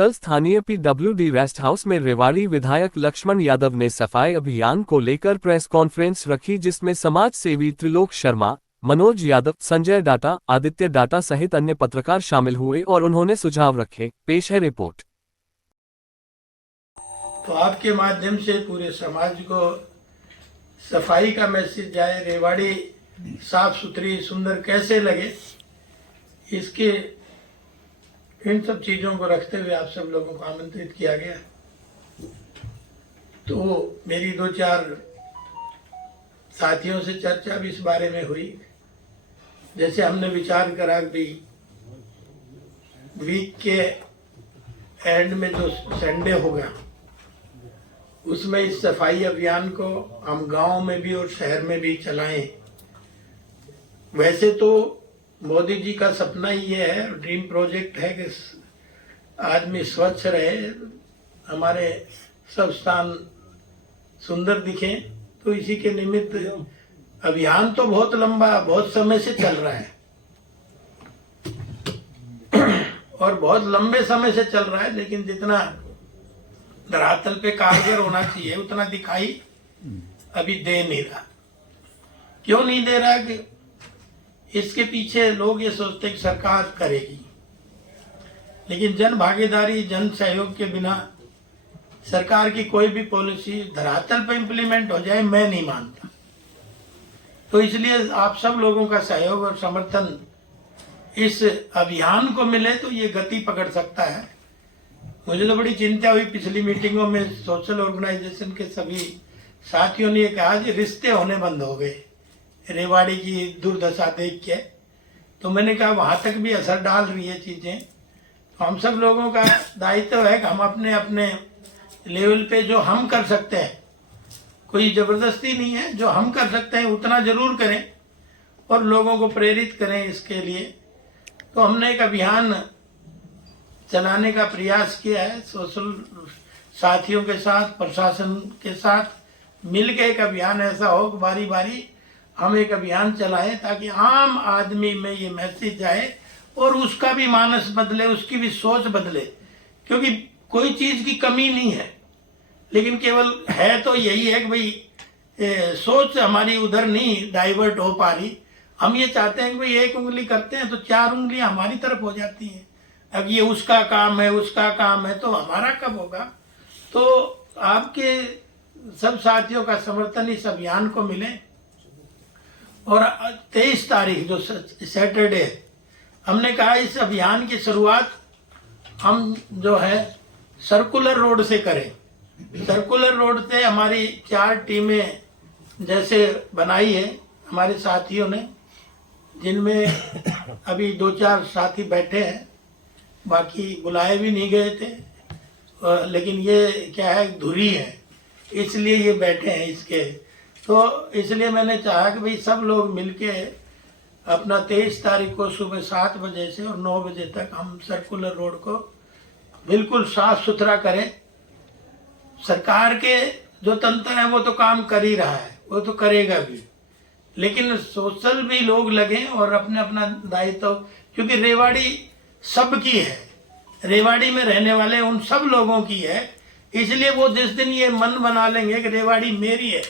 कल स्थानीय PWD rest house में रेवाड़ी विधायक लक्ष्मण यादव ने सफाई अभियान को लेकर प्रेस कॉन्फ्रेंस रखी, जिसमें समाज सेवी त्रिलोक शर्मा, मनोज यादव, संजय डाटा, आदित्य डाटा सहित अन्य पत्रकार शामिल हुए और उन्होंने सुझाव रखे। पेश है रिपोर्ट। तो आपके माध्यम से पूरे समाज को सफाई का मैसेज जाए, रेवाड़ी साफ सुथरी सुंदर कैसे लगे, इसके इन सब चीजों को रखते हुए आप सब लोगों को आमंत्रित किया गया। तो मेरी 2-4 साथियों से चर्चा भी इस बारे में हुई। जैसे हमने विचार करा कि वीक के एंड में जो संडे होगा उसमें इस सफाई अभियान को हम गांव में भी और शहर में भी चलाएं। वैसे तो मोदी जी का सपना ही ये है, ड्रीम प्रोजेक्ट है कि आदमी स्वच्छ रहे, हमारे सब स्थान सुंदर दिखे। तो इसी के निमित्त अभियान तो बहुत लंबा, बहुत समय से चल रहा है और बहुत लंबे समय से चल रहा है, लेकिन जितना धरातल पे कारगर होना चाहिए उतना दिखाई अभी दे नहीं रहा। क्यों नहीं दे रहा? कि इसके पीछे लोग ये सोचते हैं कि सरकार करेगी, लेकिन जन भागीदारी, जन सहयोग के बिना सरकार की कोई भी पॉलिसी धरातल पर इम्प्लीमेंट हो जाए, मैं नहीं मानता। तो इसलिए आप सब लोगों का सहयोग और समर्थन इस अभियान को मिले तो ये गति पकड़ सकता है। मुझे तो बड़ी चिंता हुई पिछली मीटिंगों में, सोशल ऑर्गेनाइजेशन के सभी साथियों ने कहा कि रिश्ते होने बंद हो गए रेवाड़ी की दुर्दशा देख के। तो मैंने कहा वहां तक भी असर डाल रही है चीजें। तो हम सब लोगों का दायित्व है कि हम अपने अपने लेवल पे जो हम कर सकते हैं, कोई जबरदस्ती नहीं है, जो हम कर सकते हैं उतना जरूर करें और लोगों को प्रेरित करें इसके लिए। तो हमने एक अभियान चलाने का प्रयास किया है, सोशल साथियों के साथ, प्रशासन के साथ मिलकर एक अभियान ऐसा हो कि बारी बारी हम एक अभियान चलाएं ताकि आम आदमी में ये मैसेज जाए और उसका भी मानस बदले, उसकी भी सोच बदले। क्योंकि कोई चीज की कमी नहीं है, लेकिन केवल है तो यही है कि भाई सोच हमारी उधर नहीं डाइवर्ट हो पा रही। हम ये चाहते हैं कि भाई एक उंगली करते हैं तो 4 उंगलियां हमारी तरफ हो जाती हैं। अब ये उसका काम है, उसका काम है, तो हमारा कब होगा? तो आपके सब साथियों का समर्थन इस अभियान को मिले। और 23 तारीख जो सैटरडे, हमने कहा इस अभियान की शुरुआत हम जो है सर्कुलर रोड से करें। सर्कुलर रोड से हमारी 4 टीमें जैसे बनाई है हमारे साथियों ने, जिनमें अभी 2-4 साथी बैठे हैं, बाकी बुलाए भी नहीं गए थे, लेकिन ये क्या है, धुरी है, इसलिए ये बैठे हैं इसके। तो इसलिए मैंने चाहा कि भाई सब लोग मिलके अपना 23 तारीख को सुबह 7 बजे से और 9 बजे तक हम सर्कुलर रोड को बिल्कुल साफ सुथरा करें। सरकार के जो तंत्र है वो तो काम कर ही रहा है, वो तो करेगा भी, लेकिन सोशल भी लोग लगे और अपने अपना दायित्व, क्योंकि रेवाड़ी सबकी है, रेवाड़ी में रहने वाले उन सब लोगों की है। इसलिए वो जिस दिन ये मन बना लेंगे कि रेवाड़ी मेरी है,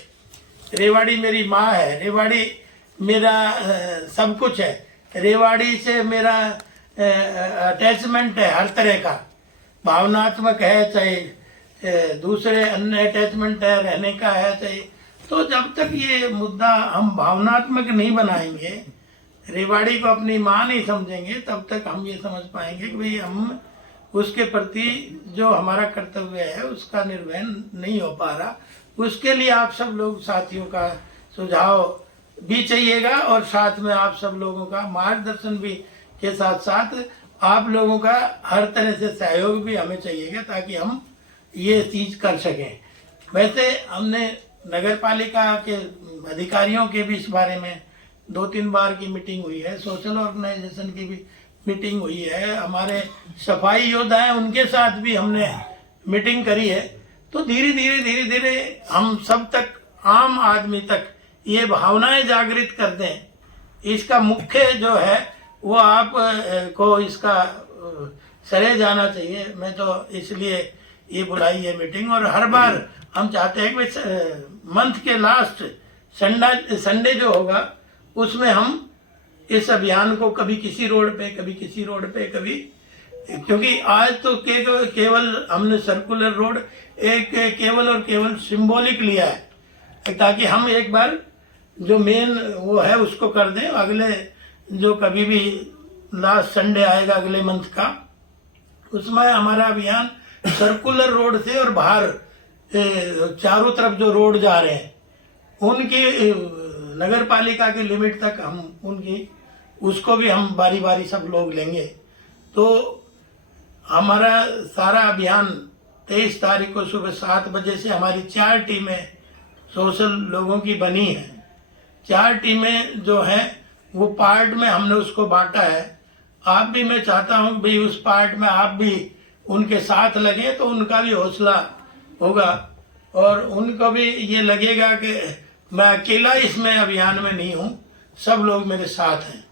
रेवाड़ी मेरी माँ है, रेवाड़ी मेरा सब कुछ है, रेवाड़ी से मेरा अटैचमेंट है हर तरह का, भावनात्मक है, चाहे दूसरे अन्य अटैचमेंट है, रहने का है, चाहे, तो जब तक ये मुद्दा हम भावनात्मक नहीं बनाएंगे, रेवाड़ी को अपनी माँ नहीं समझेंगे, तब तक हम ये समझ पाएंगे कि भाई हम उसके प्रति जो हमारा कर्तव्य है उसका निर्वहन नहीं हो पा रहा। उसके लिए आप सब लोग साथियों का सुझाव भी चाहिएगा और साथ में आप सब लोगों का मार्गदर्शन भी के साथ साथ आप लोगों का हर तरह से सहयोग भी हमें चाहिएगा ताकि हम ये चीज कर सकें। वैसे हमने नगर पालिका के अधिकारियों के भी इस बारे में 2-3 बार की मीटिंग हुई है, सोशल ऑर्गेनाइजेशन की भी मीटिंग हुई है, हमारे सफाई योद्धा हैं उनके साथ भी हमने मीटिंग करी है। तो धीरे धीरे हम सब तक, आम आदमी तक ये भावनाएं जागृत कर दें। इसका मुख्य जो है वो आप को इसका सरे जाना चाहिए। मैं तो इसलिए ये बुलाई है मीटिंग। और हर बार हम चाहते हैं कि मंथ के लास्ट संडे जो होगा उसमें हम इस अभियान को कभी किसी रोड पे, कभी किसी रोड पे, कभी, क्योंकि आज तो केवल हमने सर्कुलर रोड एक केवल और केवल सिंबॉलिक लिया है, ताकि हम एक बार जो मेन वो है उसको कर दें। अगले जो कभी भी लास्ट संडे आएगा अगले मंथ का, उसमें हमारा अभियान सर्कुलर रोड से और बाहर चारों तरफ जो रोड जा रहे हैं उनकी नगर पालिका के लिमिट तक हम उनकी उसको भी हम बारी बारी सब लोग लेंगे। तो हमारा सारा अभियान 23 तारीख को सुबह 7 बजे से हमारी 4 टीमें सोशल लोगों की बनी हैं। 4 टीमें जो हैं वो पार्ट में हमने उसको बांटा है। आप भी, मैं चाहता हूँ भाई उस पार्ट में आप भी उनके साथ लगे तो उनका भी हौसला होगा और उनको भी ये लगेगा कि मैं अकेला इसमें अभियान में नहीं हूँ, सब लोग मेरे साथ हैं।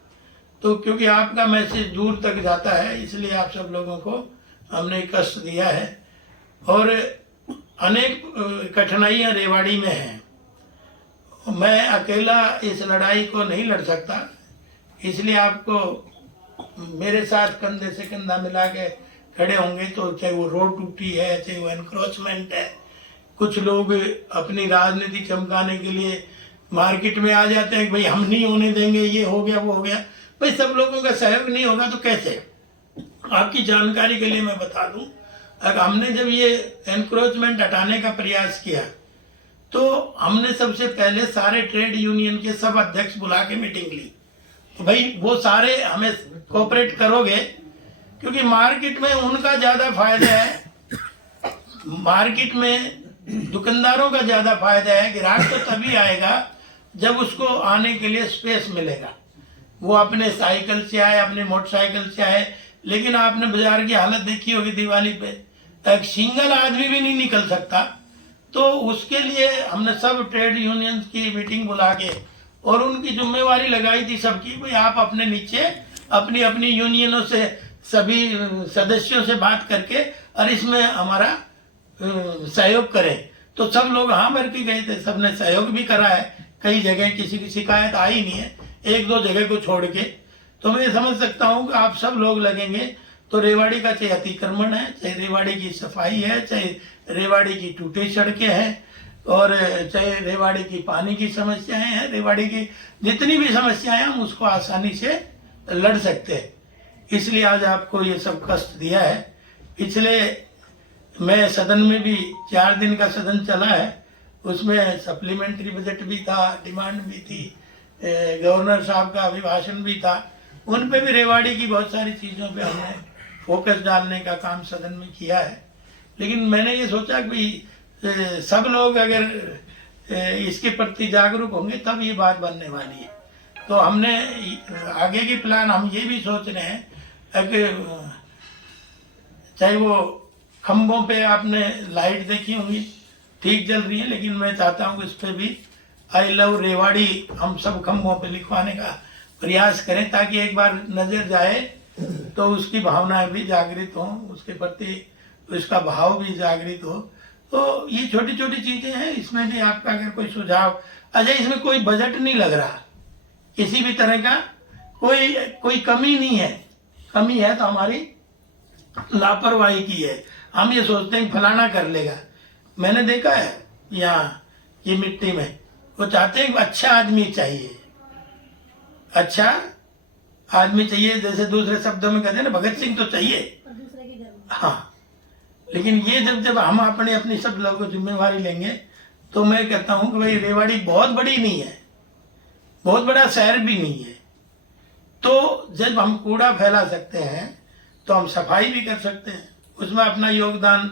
तो क्योंकि आपका मैसेज दूर तक जाता है इसलिए आप सब लोगों को हमने कष्ट दिया है और अनेक कठिनाइयाँ रेवाड़ी में हैं। मैं अकेला इस लड़ाई को नहीं लड़ सकता, इसलिए आपको मेरे साथ कंधे से कंधा मिला के खड़े होंगे। तो चाहे वो रोड टूटी है, चाहे वो एनक्रोचमेंट है, कुछ लोग अपनी राजनीति चमकाने के लिए मार्केट में आ जाते हैं कि भाई हम नहीं होने देंगे, ये हो गया वो हो गया। भाई सब लोगों का सहयोग नहीं होगा तो कैसे? आपकी जानकारी के लिए मैं बता दूं, अगर हमने जब ये एनक्रोचमेंट हटाने का प्रयास किया तो हमने सबसे पहले सारे ट्रेड यूनियन के सब अध्यक्ष बुला के मीटिंग ली। तो भाई वो सारे हमें कोऑपरेट करोगे, क्योंकि मार्केट में उनका ज्यादा फायदा है, मार्केट में दुकानदारों का ज्यादा फायदा है। ग्राहक तो तभी आएगा जब उसको आने के लिए स्पेस मिलेगा। वो अपने साइकिल से आए, अपने मोटरसाइकिल से आए, लेकिन आपने बाजार की हालत देखी होगी दिवाली पे, एक सिंगल आदमी भी नहीं निकल सकता। तो उसके लिए हमने सब ट्रेड यूनियंस की मीटिंग बुला के और उनकी जिम्मेवारी लगाई थी सबकी, भाई आप अपने नीचे अपनी अपनी यूनियनों से सभी सदस्यों से बात करके और इसमें हमारा सहयोग करें। तो सब लोग हाँ भर के गए थे, सबने सहयोग भी करा है। कई जगह किसी की शिकायत आई नहीं है, 1-2 जगह को छोड़ के। तो मैं समझ सकता हूँ कि आप सब लोग लगेंगे तो रेवाड़ी का चाहे अतिक्रमण है, चाहे रेवाड़ी की सफाई है, चाहे रेवाड़ी की टूटी सड़कें हैं और चाहे रेवाड़ी की पानी की समस्याएं हैं, रेवाड़ी की जितनी भी समस्याएं हम उसको आसानी से लड़ सकते हैं। इसलिए आज आपको ये सब कष्ट दिया है। पिछले मैं सदन में भी 4 दिन का सदन चला है, उसमें सप्लीमेंट्री बजट भी था, डिमांड भी थी, गवर्नर साहब का अभिभाषण भी था। उन पे भी रेवाड़ी की बहुत सारी चीज़ों पे हमने फोकस डालने का काम सदन में किया है। लेकिन मैंने ये सोचा कि सब लोग अगर इसके प्रति जागरूक होंगे तब ये बात बनने वाली है। तो हमने आगे की प्लान हम ये भी सोच रहे हैं कि चाहे वो खम्भों पे आपने लाइट देखी होंगी ठीक जल रही है, लेकिन मैं चाहता हूँ कि इस पे भी आई लव रेवाड़ी हम सब खम्भों पे लिखवाने का प्रयास करें, ताकि एक बार नजर जाए तो उसकी भावनाएं भी जागृत हों, उसके प्रति उसका भाव भी जागृत हो। तो ये छोटी छोटी चीजें हैं, इसमें भी आपका अगर कोई सुझाव। अच्छा, इसमें कोई बजट नहीं लग रहा, किसी भी तरह का कोई कमी नहीं है। कमी है तो हमारी लापरवाही की है। हम ये सोचते हैं फलाना कर लेगा। मैंने देखा है यहाँ ये मिट्टी में वो चाहते हैं अच्छा आदमी चाहिए, अच्छा आदमी चाहिए, जैसे दूसरे शब्दों में कहते हैं ना भगत सिंह तो चाहिए। हाँ, लेकिन ये जब हम अपनी सब लोगों को जिम्मेवारी लेंगे तो मैं कहता हूँ कि भाई रेवाड़ी बहुत बड़ी नहीं है, बहुत बड़ा शहर भी नहीं है। तो जब हम कूड़ा फैला सकते हैं तो हम सफाई भी कर सकते हैं, उसमें अपना योगदान।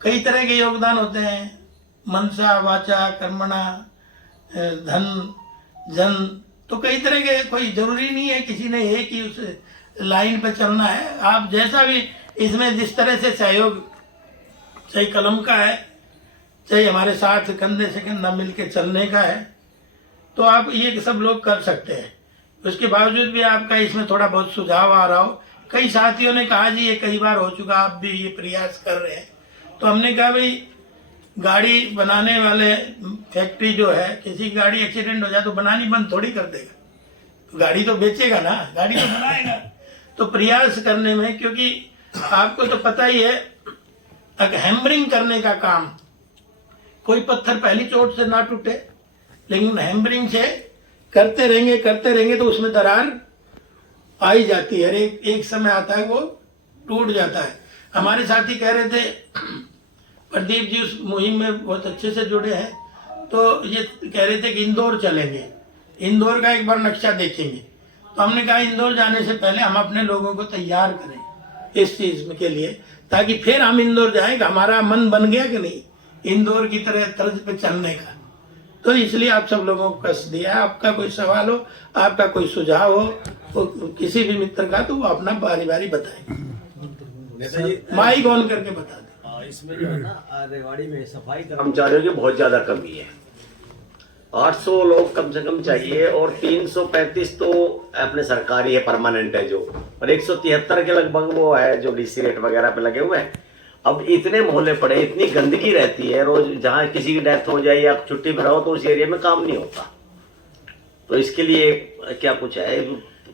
कई तरह के योगदान होते हैं, मनसा वाचा कर्मणा धन जन, तो कई तरह के, कोई जरूरी नहीं है किसी ने एक ही उस लाइन पे चलना है। आप जैसा भी इसमें जिस तरह से सहयोग, चाहे कलम का है, चाहे हमारे साथ कंधे से कंधा मिल के चलने का है, तो आप ये सब लोग कर सकते हैं। उसके बावजूद भी आपका इसमें थोड़ा बहुत सुझाव आ रहा हो, कई साथियों ने कहा जी ये कई बार हो चुका, आप भी ये प्रयास कर रहे हैं। तो हमने कहा भाई गाड़ी बनाने वाले फैक्ट्री जो है, किसी की गाड़ी एक्सीडेंट हो जाए तो बनानी बंद थोड़ी कर देगा, तो गाड़ी तो बेचेगा ना, गाड़ी तो बनाएगा। तो प्रयास करने में, क्योंकि आपको तो पता ही है हैमरिंग करने का काम, कोई पत्थर पहली चोट से ना टूटे, लेकिन हैमरिंग से करते रहेंगे तो उसमें दरार आ ही जाती है। एक समय आता है वो टूट जाता है। हमारे साथी कह रहे थे, प्रदीप जी उस मुहिम में बहुत अच्छे से जुड़े हैं, तो ये कह रहे थे कि इंदौर चलेंगे, इंदौर का एक बार नक्शा देखेंगे। तो हमने कहा इंदौर जाने से पहले हम अपने लोगों को तैयार करें इस चीज के लिए, ताकि फिर हम इंदौर जाएं। हमारा मन बन गया कि नहीं इंदौर की तरह तर्ज पे चलने का। तो इसलिए आप सब लोगों को कष्ट दिया। आपका कोई सवाल हो, आपका कोई सुझाव हो, तो किसी भी मित्र का, तो वो अपना बारी बारी बताएं, माइक ऑन करके बता दें। इसमें जो है ना रेवाड़ी में सफाई कर्मचारियों की बहुत ज्यादा कमी है। 800 लोग कम से कम चाहिए और 335 तो अपने सरकारी है, परमानेंट है जो, और 173 के लगभग वो है जो डीसी रेट वगैरह पे लगे हुए हैं। अब इतने मोहल्ले पड़े, इतनी गंदगी रहती है रोज, जहाँ किसी की डेथ हो जाए या छुट्टी पर रहो तो उस एरिया में काम नहीं होता। तो इसके लिए क्या कुछ है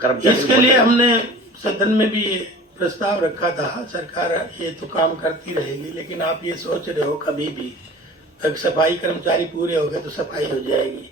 कर्मचारी? इसके लिए हमने सदन में भी ये प्रस्ताव रखा था। सरकार ये तो काम करती रहेगी, लेकिन आप ये सोच रहे हो कभी भी अगर सफाई कर्मचारी पूरे हो गए तो सफाई हो जाएगी।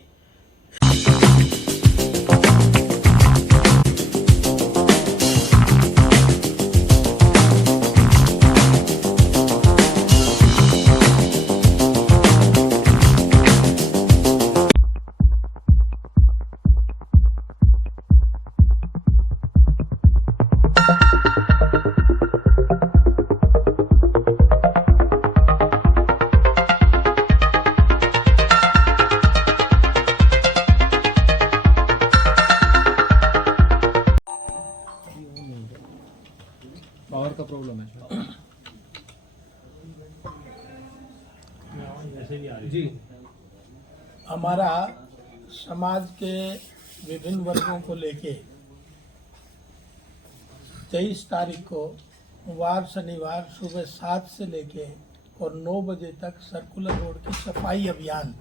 पावर का प्रॉब्लम है जी। हमारा समाज के विभिन्न वर्गों को लेके 23 तारीख को वार शनिवार सुबह 7 से लेके और 9 बजे तक सर्कुलर रोड की सफाई अभियान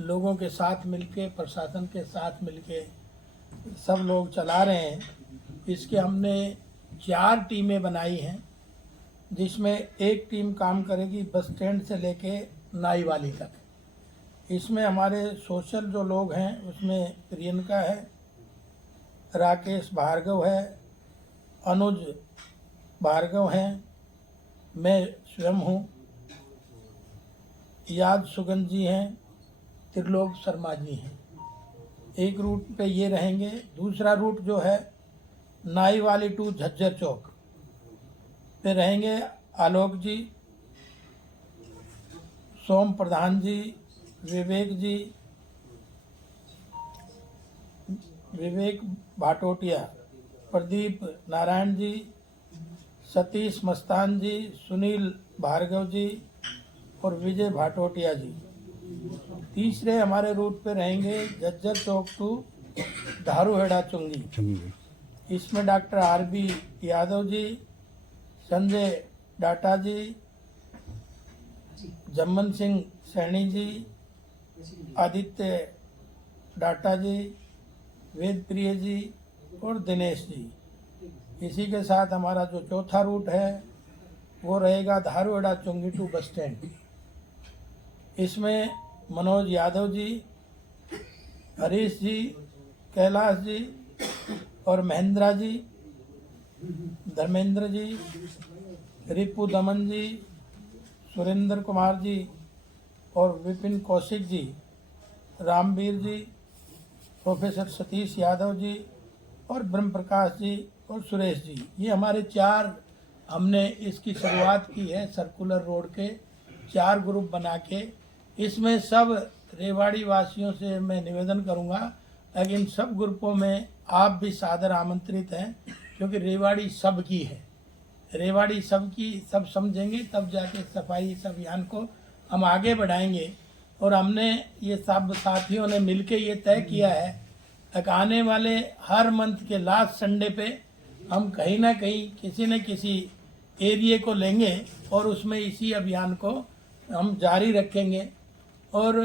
लोगों के साथ मिलके, प्रशासन के साथ मिलके सब लोग चला रहे हैं। इसके हमने 4 टीमें बनाई हैं, जिसमें एक टीम काम करेगी बस स्टैंड से लेके नाईवाली तक। इसमें हमारे सोशल जो लोग हैं उसमें प्रियंका है, राकेश भार्गव है, अनुज भार्गव हैं, मैं स्वयं हूँ, याद सुगंध जी हैं, त्रिलोक शर्मा जी हैं। एक रूट पे ये रहेंगे। दूसरा रूट जो है नाईवाली टू झज्जर चौक पे रहेंगे आलोक जी, सोम प्रधान जी, विवेक जी, विवेक भाटोटिया, प्रदीप नारायण जी, सतीश मस्तान जी, सुनील भार्गव जी और विजय भाटोटिया जी। तीसरे हमारे रूट पे रहेंगे झज्जर चौक टू धारूहेड़ा चुंगी। इसमें doctor RB Yadav ji, Sanjay data जी, जम्मन सिंह सैनी जी, आदित्य डाटा जी, वेद प्रिय जी और दिनेश जी। इसी के साथ हमारा जो चौथा रूट है वो रहेगा धारूहेड़ा चुंगी टू बस स्टैंड। इसमें मनोज यादव जी, हरीश जी, कैलाश जी और महेंद्रा जी, धर्मेंद्र जी, रिपु दमन जी, सुरेंद्र कुमार जी और विपिन कौशिक जी, रामवीर जी, प्रोफेसर सतीश यादव जी और ब्रह्म प्रकाश जी और सुरेश जी। ये हमारे 4 हमने इसकी शुरुआत की है सर्कुलर रोड के 4 ग्रुप बना के। इसमें सब रेवाड़ी वासियों से मैं निवेदन करूंगा, लेकिन सब ग्रुपों में आप भी सादर आमंत्रित हैं, क्योंकि रेवाड़ी सबकी है, रेवाड़ी सबकी, सब समझेंगे तब जाके सफाई इस अभियान को हम आगे बढ़ाएंगे। और हमने ये सब साथियों ने मिलके ये तय किया है कि आने वाले हर मंथ के लास्ट संडे पे हम कहीं ना कहीं किसी न किसी एरिया को लेंगे और उसमें इसी अभियान को हम जारी रखेंगे और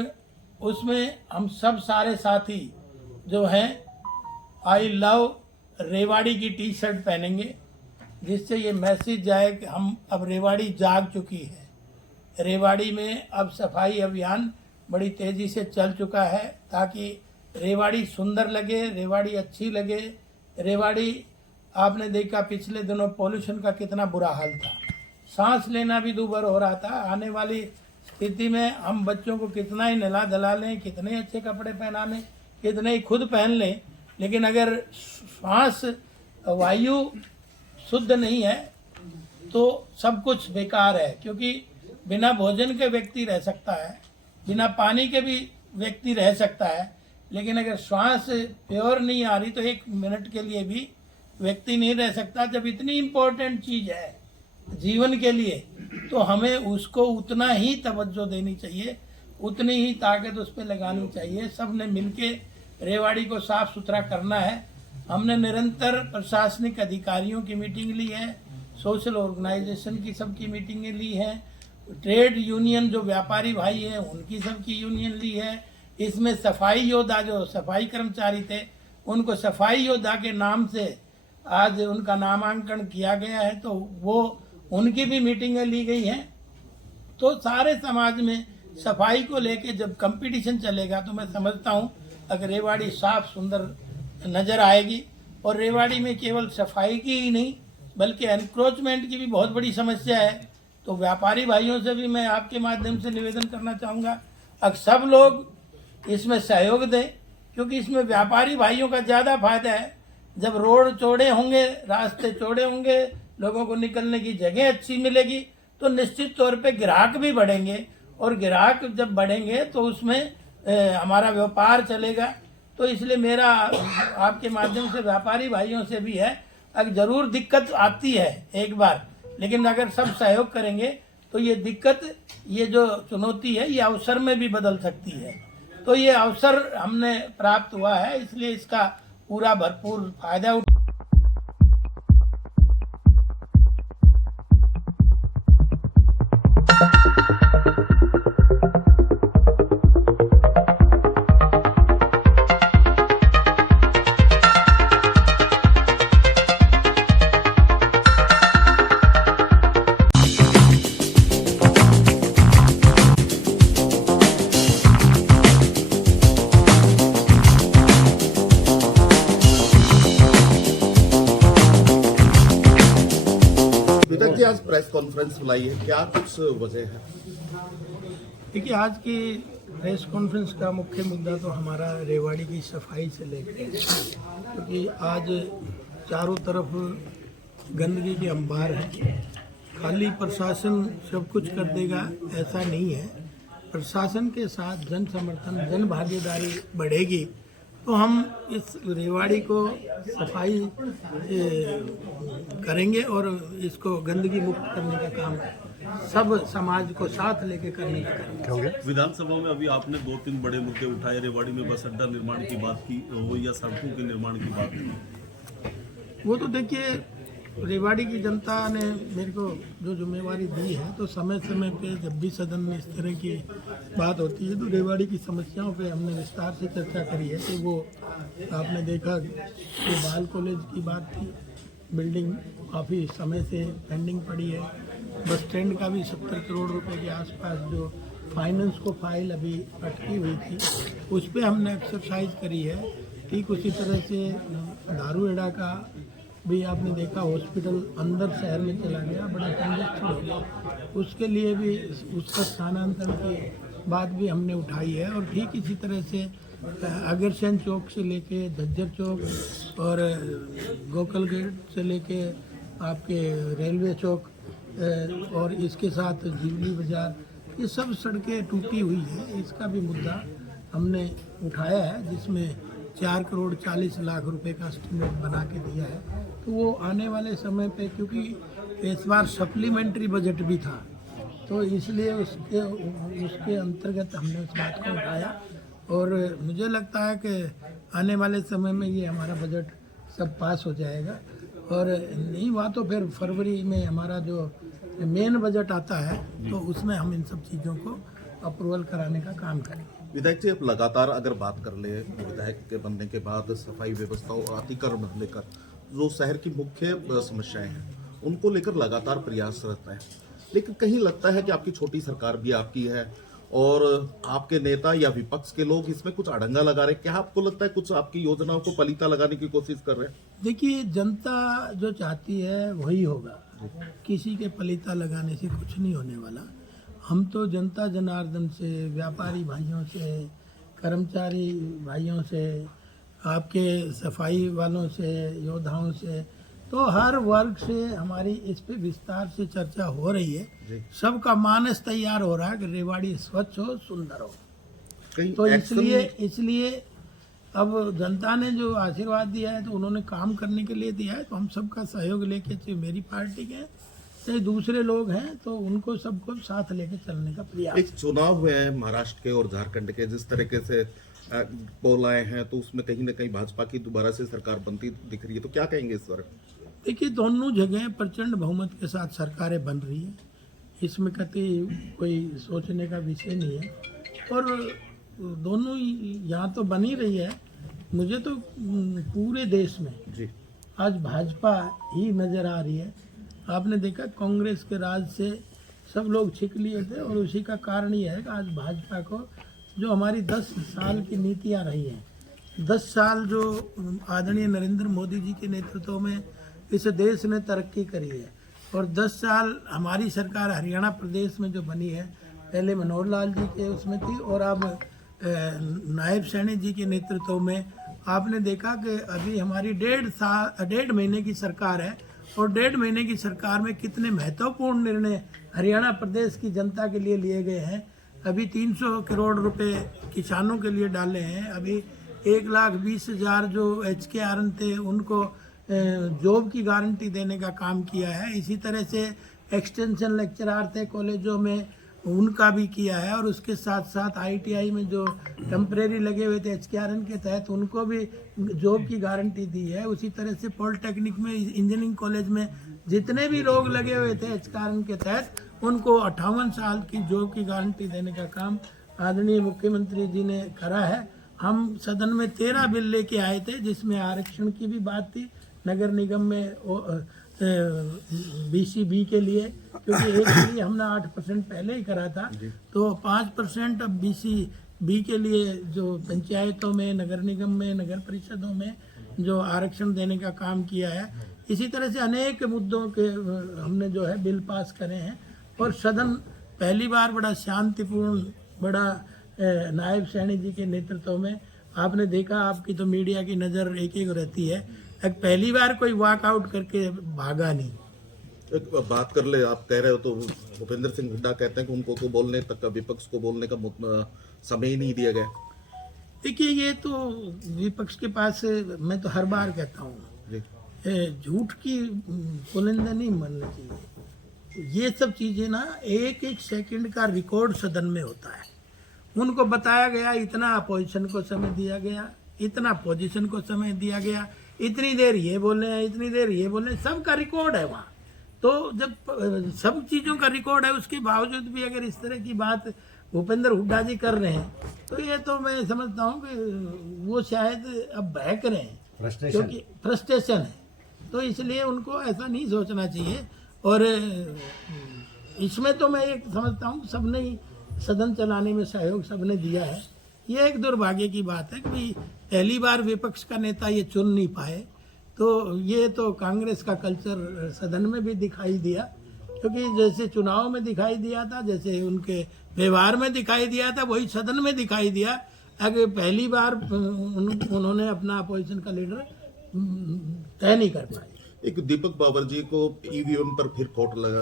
उसमें हम सब सारे साथी जो हैं आई लव रेवाड़ी की टी शर्ट पहनेंगे, जिससे ये मैसेज जाए कि हम अब रेवाड़ी जाग चुकी है। रेवाड़ी में अब सफाई अभियान बड़ी तेज़ी से चल चुका है ताकि रेवाड़ी सुंदर लगे, रेवाड़ी अच्छी लगे। रेवाड़ी आपने देखा पिछले दिनों पॉल्यूशन का कितना बुरा हाल था, सांस लेना भी दूभर हो रहा था। आने वाली स्थिति में हम बच्चों को कितना ही नहला धला लें, कितने अच्छे कपड़े पहना लें, कितने ही खुद पहन लें, लेकिन अगर श्वास वायु शुद्ध नहीं है तो सब कुछ बेकार है। क्योंकि बिना भोजन के व्यक्ति रह सकता है, बिना पानी के भी व्यक्ति रह सकता है, लेकिन अगर श्वास प्योर नहीं आ रही तो एक मिनट के लिए भी व्यक्ति नहीं रह सकता। जब इतनी इम्पोर्टेंट चीज़ है जीवन के लिए तो हमें उसको उतना ही तवज्जो देनी चाहिए, उतनी ही ताकत उस पर लगानी चाहिए। सब ने मिलके रेवाड़ी को साफ सुथरा करना है। हमने निरंतर प्रशासनिक अधिकारियों की मीटिंग ली है, सोशल ऑर्गेनाइजेशन की सबकी मीटिंगें ली हैं, ट्रेड यूनियन जो व्यापारी भाई हैं उनकी सबकी यूनियन ली है। इसमें सफाई योद्धा जो सफाई कर्मचारी थे उनको सफाई योद्धा के नाम से आज उनका नामांकन किया गया है, तो वो उनकी भी मीटिंगें ली गई हैं। तो सारे समाज में सफाई को लेके जब कंपटीशन चलेगा तो मैं समझता हूँ अगर रेवाड़ी साफ सुंदर नज़र आएगी। और रेवाड़ी में केवल सफाई की ही नहीं बल्कि एनक्रोचमेंट की भी बहुत बड़ी समस्या है। तो व्यापारी भाइयों से भी मैं आपके माध्यम से निवेदन करना चाहूँगा अब सब लोग इसमें सहयोग दें, क्योंकि इसमें व्यापारी भाइयों का ज़्यादा फायदा है। जब रोड चौड़े होंगे, रास्ते चौड़े होंगे, लोगों को निकलने की जगह अच्छी मिलेगी तो निश्चित तौर पे ग्राहक भी बढ़ेंगे और ग्राहक जब बढ़ेंगे तो उसमें हमारा व्यापार चलेगा। तो इसलिए मेरा आपके माध्यम से व्यापारी भाइयों से भी है, अगर ज़रूर दिक्कत आती है एक बार, लेकिन अगर सब सहयोग करेंगे तो ये दिक्कत, ये जो चुनौती है ये अवसर में भी बदल सकती है। तो ये अवसर हमने प्राप्त हुआ है, इसलिए इसका पूरा भरपूर फायदा उठा। विधायक जी आज प्रेस कॉन्फ्रेंस बुलाई है, क्या कुछ वजह है? देखिए आज की प्रेस कॉन्फ्रेंस का मुख्य मुद्दा तो हमारा रेवाड़ी की सफाई से लेकर, क्योंकि आज चारों तरफ गंदगी के अंबार है। खाली प्रशासन सब कुछ कर देगा ऐसा नहीं है, प्रशासन के साथ जन समर्थन, जन भागीदारी बढ़ेगी तो हम इस रेवाड़ी को सफाई करेंगे और इसको गंदगी मुक्त करने का काम सब समाज को साथ लेके करने का करेंगे। विधानसभा में अभी आपने 2-3 बड़े मुद्दे उठाए, रेवाड़ी में बस अड्डा निर्माण की बात की हो या सड़कों के निर्माण की बात की। वो तो देखिए रेवाड़ी की जनता ने मेरे को जो जिम्मेवारी दी है, तो समय समय पे जब भी सदन में इस तरह की बात होती है तो रेवाड़ी की समस्याओं पे हमने विस्तार से चर्चा करी है। कि वो आपने देखा कि बाल कॉलेज की बात थी, बिल्डिंग काफ़ी समय से पेंडिंग पड़ी है। बस स्टैंड का भी 70 करोड़ रुपए के आसपास जो फाइनेंस को फाइल अभी अटकी हुई थी उस पर हमने एक्सरसाइज करी है। ठीक उसी तरह से दारूहेड़ा का भी आपने देखा, हॉस्पिटल अंदर शहर में चला गया, बड़ा कंजेस्टेड हो गया, उसके लिए भी उसका स्थानांतरण की बात भी हमने उठाई है। और ठीक इसी तरह से अग्रसेन चौक से लेके झज्जर चौक और गोकल गेट से लेके आपके रेलवे चौक और इसके साथ जीवली बाजार, ये सब सड़कें टूटी हुई है, इसका भी मुद्दा हमने उठाया है, जिसमें 4 करोड़ 40 लाख रुपए का एस्टीमेट बना के दिया है। तो वो आने वाले समय पे, क्योंकि इस बार सप्लीमेंट्री बजट भी था तो इसलिए उसके अंतर्गत हमने उस बात को उठाया और मुझे लगता है कि आने वाले समय में ये हमारा बजट सब पास हो जाएगा। और नहीं हुआ तो फिर फरवरी में हमारा जो मेन बजट आता है तो उसमें हम इन सब चीज़ों को अप्रूवल कराने का काम करेंगे। विधायक जी, अब लगातार अगर बात कर ले विधायक के बनने के बाद सफाई व्यवस्था और अतिक्रमण लेकर जो शहर की मुख्य समस्याएं हैं उनको लेकर लगातार प्रयासरत है, लेकिन कहीं लगता है कि आपकी छोटी सरकार भी आपकी है और आपके नेता या विपक्ष के लोग इसमें कुछ अड़ंगा लगा रहे हैं। क्या आपको लगता है कुछ आपकी योजनाओं को पलीता लगाने की कोशिश कर रहे हैं? देखिए, जनता जो चाहती है वही होगा, किसी के पलीता लगाने से कुछ नहीं होने वाला। हम तो जनता जनार्दन से, व्यापारी भाइयों से, कर्मचारी भाइयों से, आपके सफाई वालों से, योद्धाओं से, तो हर वर्ग से हमारी इस पे विस्तार से चर्चा हो रही है। सबका मानस तैयार हो रहा है कि रेवाड़ी स्वच्छ हो, सुंदर हो। कहीं तो एक्शन इसलिए अब जनता ने जो आशीर्वाद दिया है तो उन्होंने काम करने के लिए दिया है, तो हम सबका सहयोग लेके, चाहे मेरी पार्टी के चाहे दूसरे लोग हैं, तो उनको सबको साथ लेके चलने का प्रयास। एक चुनाव हुए हैं महाराष्ट्र के और झारखंड के, जिस तरीके से पोल आए हैं तो उसमें कहीं ना कहीं भाजपा की दोबारा से सरकार बनती दिख रही है, तो क्या कहेंगे इस पर? देखिए, दोनों जगह प्रचंड बहुमत के साथ सरकारें बन रही हैं, इसमें कतई कोई सोचने का विषय नहीं है। और दोनों यहाँ तो बन ही रही है। मुझे तो पूरे देश में जी आज भाजपा ही नजर आ रही है। आपने देखा कांग्रेस के राज से सब लोग छिक लिए थे, और उसी का कारण ये है कि आज भाजपा को जो हमारी 10 साल की नीतियाँ रही हैं, 10 साल जो आदरणीय नरेंद्र मोदी जी के नेतृत्व में इस देश ने तरक्की करी है, और 10 साल हमारी सरकार हरियाणा प्रदेश में जो बनी है, पहले मनोहर लाल जी के उसमें थी और अब नायब सैनी जी के नेतृत्व में आपने देखा कि अभी हमारी 1.5 महीने की सरकार है, और 1.5 महीने की सरकार में कितने महत्वपूर्ण निर्णय हरियाणा प्रदेश की जनता के लिए लिए गए हैं। अभी 300 करोड़ रुपए किसानों के लिए डाले हैं। अभी 1,20,000 जो HKRN थे उनको जॉब की गारंटी देने का काम किया है। इसी तरह से एक्सटेंशन लेक्चरार थे कॉलेजों में, उनका भी किया है, और उसके साथ साथ ITI में जो टेम्परेरी लगे हुए थे HKRN के तहत उनको भी जॉब की गारंटी दी है। उसी तरह से पॉलिटेक्निक में, इंजीनियरिंग कॉलेज में जितने भी लोग लगे हुए थे HKRN के तहत उनको 58 साल की जॉब की गारंटी देने का काम आदरणीय मुख्यमंत्री जी ने करा है। हम सदन में 13 बिल लेके आए थे जिसमें आरक्षण की भी बात थी, नगर निगम में BCB के लिए, क्योंकि एक के लिए हमने 8% पहले ही करा था, तो 5% अब BCB के लिए जो पंचायतों में, नगर निगम में, नगर परिषदों में जो आरक्षण देने का काम किया है। इसी तरह से अनेक मुद्दों के हमने जो है बिल पास करे हैं, और सदन पहली बार बड़ा शांतिपूर्ण, बड़ा नायब सैनी जी के नेतृत्व में, आपने देखा, आपकी तो मीडिया की नज़र एक एक रहती है, पहली बार कोई वॉकआउट करके भागा नहीं। एक बात कर ले, आप कह रहे हो तो भूपेंद्र सिंह हुड्डा कहते हैं कि उनको तो बोलने तक का, विपक्ष को बोलने का समय ही नहीं दिया गया। देखिए, ये तो विपक्ष के पास, मैं तो हर बार कहता हूँ, झूठ की पुलिंदा नहीं बननी चाहिए। ये सब चीजें ना 1-1 सेकंड का रिकॉर्ड सदन में होता है। उनको बताया गया, इतना अपोजिशन को समय दिया गया, इतना पोजीशन को समय दिया गया, इतनी देर ये बोले हैं, इतनी देर ये बोले हैं, सबका रिकॉर्ड है वहाँ। तो जब सब चीज़ों का रिकॉर्ड है, उसके बावजूद भी अगर इस तरह की बात भूपेंद्र हुड्डा जी कर रहे हैं, तो ये तो मैं समझता हूँ कि वो शायद अब बहक रहे हैं, क्योंकि फ्रस्ट्रेशन है। तो इसलिए उनको ऐसा नहीं सोचना चाहिए। और इसमें तो मैं एक समझता हूँ, सबने ही सदन चलाने में सहयोग सबने दिया है। ये एक दुर्भाग्य की बात है कि पहली बार विपक्ष का नेता ये चुन नहीं पाए, तो ये तो कांग्रेस का कल्चर सदन में भी दिखाई दिया, क्योंकि जैसे चुनाव में दिखाई दिया था, जैसे उनके व्यवहार में दिखाई दिया था, वही सदन में दिखाई दिया। अगर पहली बार उन्होंने अपना अपोजिशन का लीडर तय नहीं कर पाए। एक दीपक बाबर जी को EVM पर फिर खोट लगा,